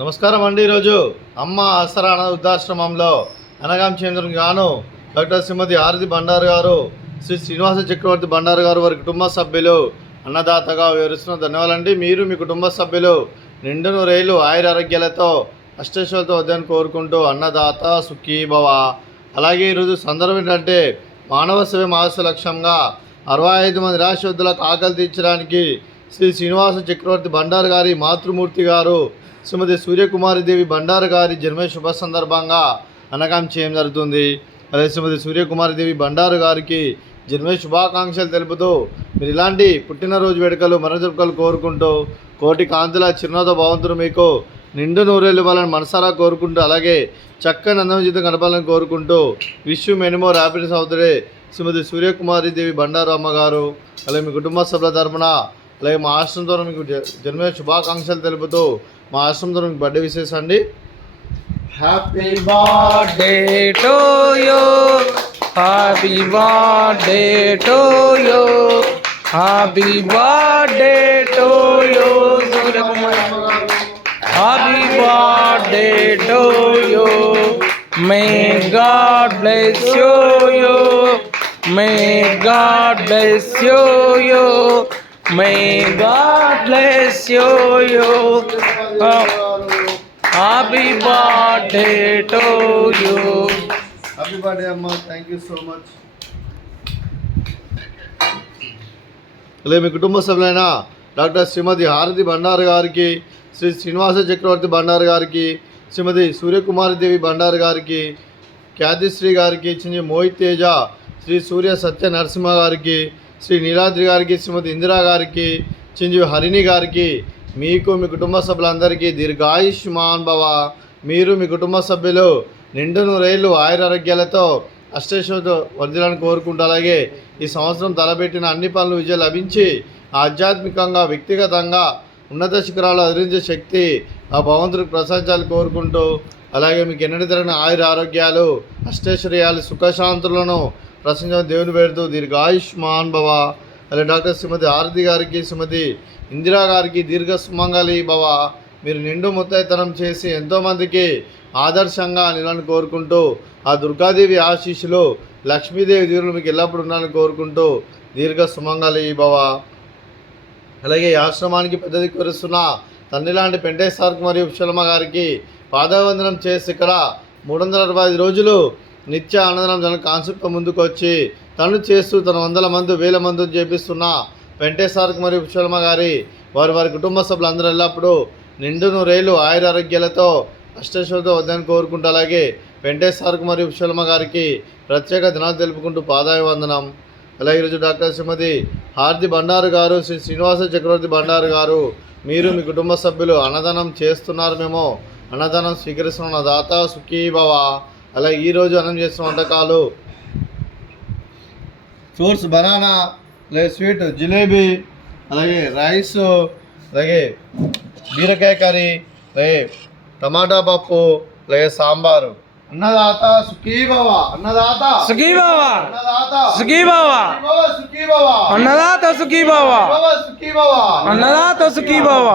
నమస్కారం అండి. ఈరోజు అమ్మ ఆసరా వృద్ధాశ్రమంలో అనగాం చంద్రుని గాను డాక్టర్ శ్రీమతి ఆరతి బండారు గారు, శ్రీ శ్రీనివాస చక్రవర్తి బండారు గారు వారి కుటుంబ సభ్యులు అన్నదాతగా వివరిస్తున్న ధన్యవాదాలండి. మీరు మీ కుటుంబ సభ్యులు నిండు నూరేళ్లు ఆయురారోగ్యాలతో అష్టైశ్వర్యాలతో వద్దని కోరుకుంటూ అన్నదాత సుఖీభవ. అలాగే ఈరోజు సందర్భం ఏంటంటే మానవ సేవ మానవ లక్ష్యంగా 65 మంది నిరాశ్రద్ధులకు ఆకలి తీర్చడానికి శ్రీ శ్రీనివాస చక్రవర్తి బండారు గారి మాతృమూర్తి గారు శ్రీమతి సూర్యకుమారిదేవి బండారు గారి జన్మ శుభ సందర్భంగా అనగాం చేయడం జరుగుతుంది. అదే శ్రీమతి సూర్యకుమారిదేవి బండారు గారికి జన్మ శుభాకాంక్షలు తెలుపుతూ మీరు ఇలాంటి పుట్టినరోజు వేడుకలు జరుపుకలు కోరుకుంటూ కోటి కాంతుల చిరునవ్వుతో భగవంతుడు మీకు నిండు నూరేళ్ళు వాళ్ళని మనసారా కోరుకుంటూ అలాగే చక్కని అందం జీవితం గడపాలని కోరుకుంటూ wish you many more happiness అవుతుండే శ్రీమతి సూర్యకుమారిదేవి బండారు అమ్మగారు అలాగే మీ కుటుంబ సభ్యుల తరఫున అలాగే మా ఆశ్రమం ద్వారా మీకు జన్మ శుభాకాంక్షలు తెలుపుతూ మా ఆశ్రమం ద్వారా మీకు బర్త్డే విశేష అండి. Happy birthday to you, happy birthday to you, happy birthday to you Suryakumari, happy birthday to you. May God bless you, may God bless you, may God bless you. Happy birthday to you. Happy birthday Amma, thank you so much. అలాగే మీ కుటుంబ సభ్యులైన doctor శ్రీమతి ఆరతి బండారు గారికి, శ్రీ శ్రీనివాస చక్రవర్తి బండారు గారికి, శ్రీమతి సూర్యకుమారిదేవి బండారు గారికి, ఖ్యాతిశ్రీ గారికి, చింజి మోహిత్ తేజ, శ్రీ సూర్య సత్య నరసింహ గారికి, శ్రీ నీలాద్రి గారికి, శ్రీమతి ఇందిరా గారికి, చింజి హరిణి గారికి, మీకు మీ కుటుంబ సభ్యులందరికీ దీర్ఘాయుష్మాన్ భవ. మీరు మీ కుటుంబ సభ్యులు నిండు నూరేళ్లు ఆయురారోగ్యాలతో అష్టైశ్వర్యంతో వర్ధిల్లాలని కోరుకుంటూ అలాగే ఈ సంవత్సరం తలపెట్టిన అన్ని పనులు విజయం లభించి ఆధ్యాత్మికంగా వ్యక్తిగతంగా ఉన్నత శిఖరాలు అధిరించే శక్తి ఆ భగవంతుడికి ప్రసాదించాలని కోరుకుంటూ అలాగే మీకు ఎన్నటి తరగిన ఆయుర ఆరోగ్యాలు అష్టైశ్వర్యాలు సుఖశాంతులను ప్రసంగం దేవుని పేరుతో దీర్ఘాయుష్మాన్ భవ. అలాగే డాక్టర్ శ్రీమతి ఆరతి గారికి, శ్రీమతి ఇందిరా గారికి దీర్ఘ సుమంగళి భవ. మీరు నిండు ముత్తైతనం చేసి ఎంతోమందికి ఆదర్శంగా నిలని కోరుకుంటూ ఆ దుర్గాదేవి ఆశీస్సులు లక్ష్మీదేవి దీవులు మీకు ఎల్లప్పుడూ ఉండాలని కోరుకుంటూ దీర్ఘ సుమంగళి భవ. అలాగే ఈ ఆశ్రమానికి పెద్ద దిక్కువరుస్తున్న తండ్రి లాంటి పెంటేశ్వర్ మరియు విశాలమ్మ గారికి పాదవందనం చేసి ఇక్కడ 365 రోజులు నిత్య అన్నదానం జన కాన్సెప్ట్ ముందుకు వచ్చి తను చేస్తూ తన 100 మంది 1000 మంది చేపిస్తున్న పెంటేశ్వర్ మరియు విశాలమ్మ గారి వారి కుటుంబ సభ్యులందరూ ఎల్లప్పుడూ నిండు నూరేళ్లు ఆయురారోగ్యాలతో అష్టైశ్వర్యంతో వద్దని కోరుకుంటూ అలాగే పెంటేశ్వర్ మరియు విశాలమ్మ గారికి ప్రత్యేక దినాలు తెలుపుకుంటూ పాదాభివందనం. అలాగే ఈరోజు డాక్టర్ శ్రీమతి ఆరతి బండారు గారు, శ్రీ శ్రీనివాస చక్రవర్తి బండారు గారు, మీరు మీ కుటుంబ సభ్యులు అన్నదానం చేస్తున్నారు, మేము అన్నదానం స్వీకరిస్తున్న దాత సుఖీభవ. అలాగే ఈరోజు అన్నం చేస్తున్న వంటకాలు ఫ్రూట్స్ బనానా, అలాగే స్వీట్ జిలేబీ, అలాగే రైస్, అలాగే బీరకాయ కర్రీ, అలాగే టమాటా పప్పు, అలాగే సాంబారు. అన్నదాత సుఖీభవ, అన్నదాత సుఖీభవ, అన్నదాత సుఖీభవ, సుఖీభవ, అన్నదాత సుఖీభవ, సుఖీభవ, అన్నదాత సుఖీభవ.